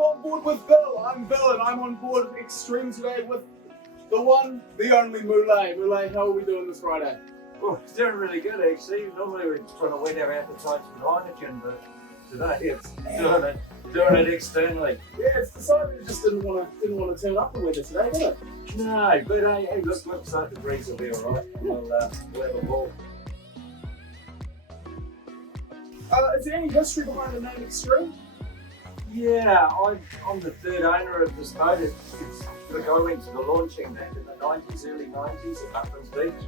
On Board with Bill. I'm Bill and I'm on board Extreme today with the one, the only Moulet. Moulet, how are we doing this Friday? Oh, it's doing really good actually. Normally we're trying to whet our appetites with hydrogen, but today it's doing it externally. Yeah, it's decided it just didn't want to turn up the weather today, did it? No, but hey, looks like the breeze will be alright. We'll have a ball. Is there any history behind the name Extreme? Yeah, I'm the third owner of this boat. Look, I went to the launching back in the 90s, early 90s at Bucklands Beach.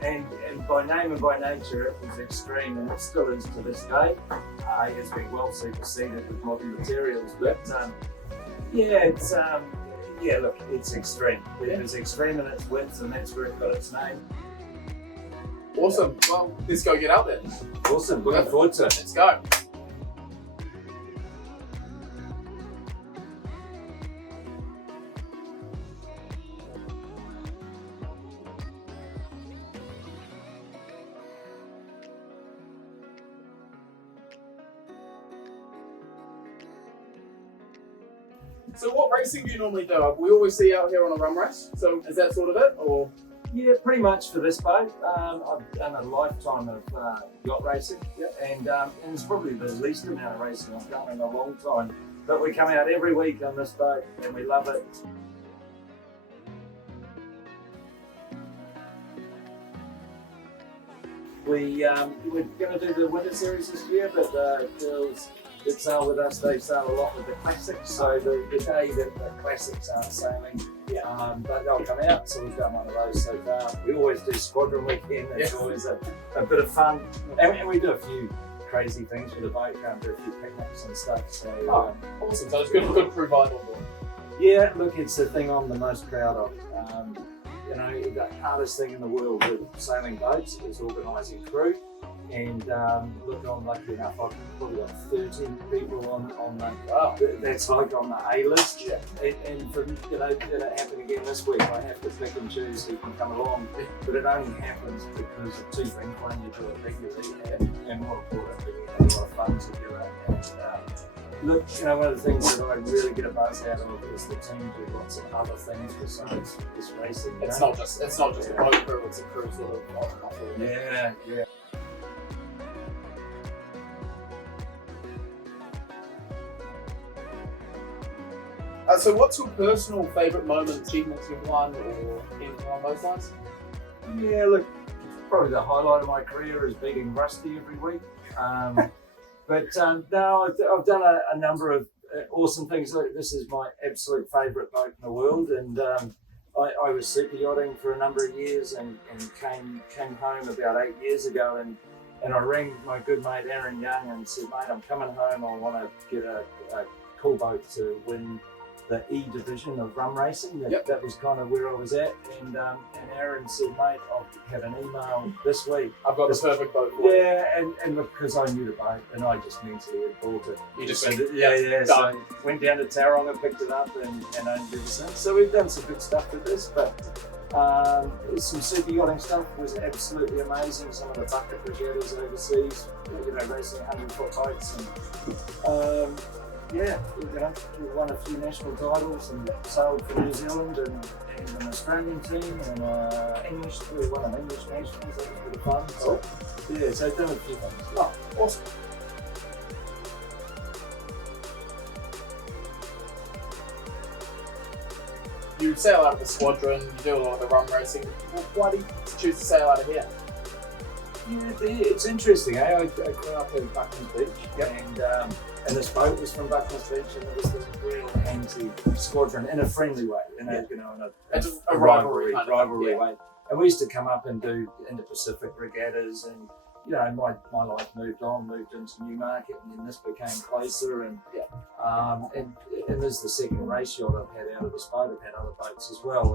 And by name and by nature, it was extreme, and it still is to this day. It's been well superseded with modern materials, but look, it's extreme. It was extreme in its width, and that's where it got its name. Awesome. Well, let's go get out there. Awesome. Looking forward to it. Let's go. So what racing do you normally do? We always see you out here on a rum race. So is that sort of it, or? Yeah, pretty much for this boat. I've done a lifetime of yacht racing, and it's probably the least amount of racing I've done in a long time. But we come out every week on this boat, and we love it. We're going to do the winter series this year, but girls that sail with us, they sail a lot with the classics. So the day that the classics aren't sailing, but they'll come out. So we've done one of those so far. We always do squadron weekend. It's always a bit of fun, and we do a few crazy things with the boat. Do a few picnics and stuff. So awesome. So it's good crew vibe on board. Yeah, look, it's the thing I'm the most proud of. The hardest thing in the world with sailing boats is organising crew. And look, I'm lucky enough, I've probably got 13 people on that's like on the A list. Yeah. And for did it happen again this week? I have to pick and choose who can come along, but it only happens because of two things. One, you do it regularly, and more importantly, you have a lot of fun together. And look, one of the things that I really get a buzz out of is the team do lots of other things besides this racing. It's not just a boat crew; it's a crew sort of on and off. Yeah. So what's your personal favourite moment, achievements you've won, or anything along those lines? Yeah, look, probably the highlight of my career is beating Rusty every week. No, I've done a number of awesome things. Look, this is my absolute favourite boat in the world, and I was super yachting for a number of years and came home about 8 years ago, and I rang my good mate Aaron Young and said, mate, I'm coming home, I want to get a cool boat to win the E division of rum racing. That was kind of where I was at, and Aaron said, mate, I'll have an email this week. I've got the perfect boat for you. Yeah, and because I knew the boat, and I just mentally had bought it. You just went, done. So went down to Tauranga, picked it up, and owned it since. So we've done some good stuff with this, but some super yachting stuff was absolutely amazing. Some of the bucket regattas overseas, racing 100-foot boats, and we won a few national titles and sailed for New Zealand and an Australian team and we won an English nationals. That was really fun. So, so I've done a few things. Oh, awesome. You sail out of the squadron, you do a lot of the rum racing. Why do you choose to sail out of here? Yeah, it's interesting. I grew up in Bucklands Beach, and this boat was from Bucklands Beach, and it was this real anti-squadron in a friendly way, in a rivalry way. And we used to come up and do Indo-Pacific regattas, and my life moved into Newmarket, and then this became closer, and this is the second race yacht I've had out of this boat. I've had other boats as well,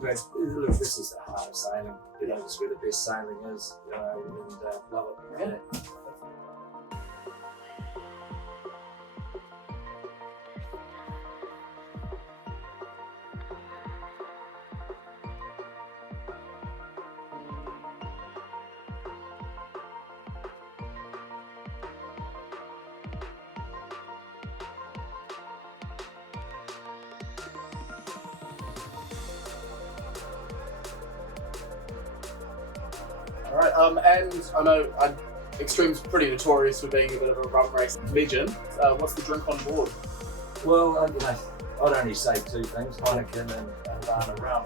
but look, this is the heart of sailing. It's where the best sailing is, and love it. Yeah. All right. And I know Extreme's pretty notorious for being a bit of a rum race legend. What's the drink on board? Well, I'd only say two things: Heineken and Havana rum.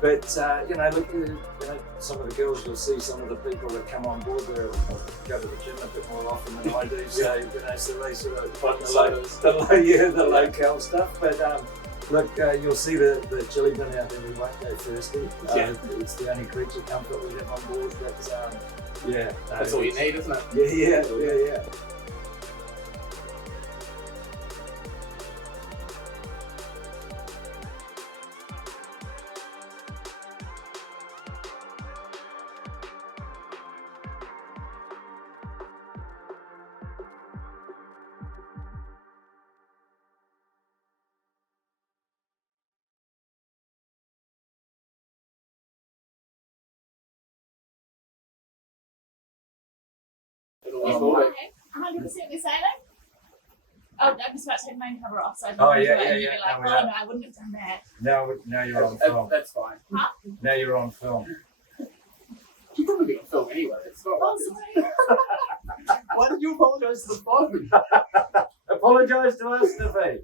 But some of the girls, you'll see some of the people that come on board there go to the gym a bit more often than I do. So so they sort of find the local stuff. But look, you'll see the chili bin out there. We won't go thirsty. It's the only creature comfort we have on board. But that's all you need, isn't it? Yeah. Looking forward. 100% we're sailing? Oh, I'm just about to take the main cover off, so I Oh, you'd yeah. be like, No, no, I wouldn't have done that. Now you're on film. That's fine. Huh? Now you're on film. You'd probably be on film anyway. It's not Oh, like sorry. Why did you apologise to the phone? Apologise to us, Steffi.